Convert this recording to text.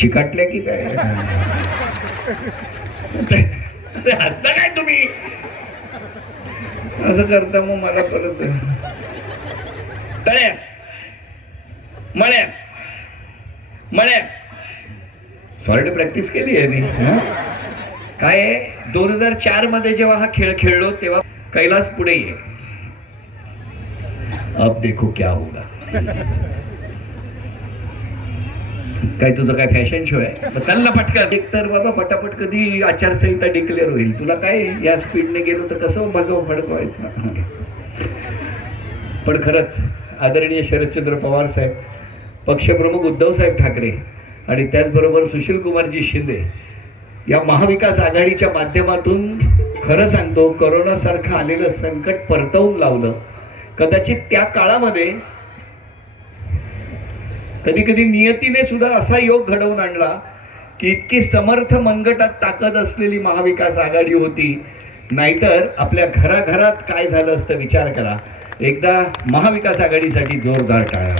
चिकाटल्या की काय? हसता काय तुम्ही? असं करता मग मला परत तळ्या मळ्या मळ्या सॉलिड प्रॅक्टिस केली आहे मी काय दोन हजार चारमध्ये जेव्हा हा खेळ खेळलो तेव्हा कैलास पुढे ये. अब देखो क्या होगा. काय तुझं काय फॅशन शो आहे? मग चल ना पटकन. एक तर बाबा पटापट कधी आचारसंहिता डिक्लेअर होईल. तुला काय या स्पीडने गेलो तर कसं भगव फडकवायचं पण खरंच आदरणीय शरदचंद्र पवार साहेब पक्षप्रमुख उद्धव साहेब ठाकरे आणि त्याचबरोबर सुशीलकुमारजी शिंदे या महाविकास आघाडीच्या माध्यमातून खरं सांगतो करोनासारखं आलेलं संकट परतवून लावलं. कदाचित त्या काळामध्ये कधी कधी नियतीने सुद्धा असा योग घडवून आणला की इतकी समर्थ मनगटात ताकद असलेली महाविकास आघाडी होती. नाहीतर आपल्या घराघरात काय झालं असतं विचार करा. एकदा महाविकास आघाडीसाठी जोरदार टाळा.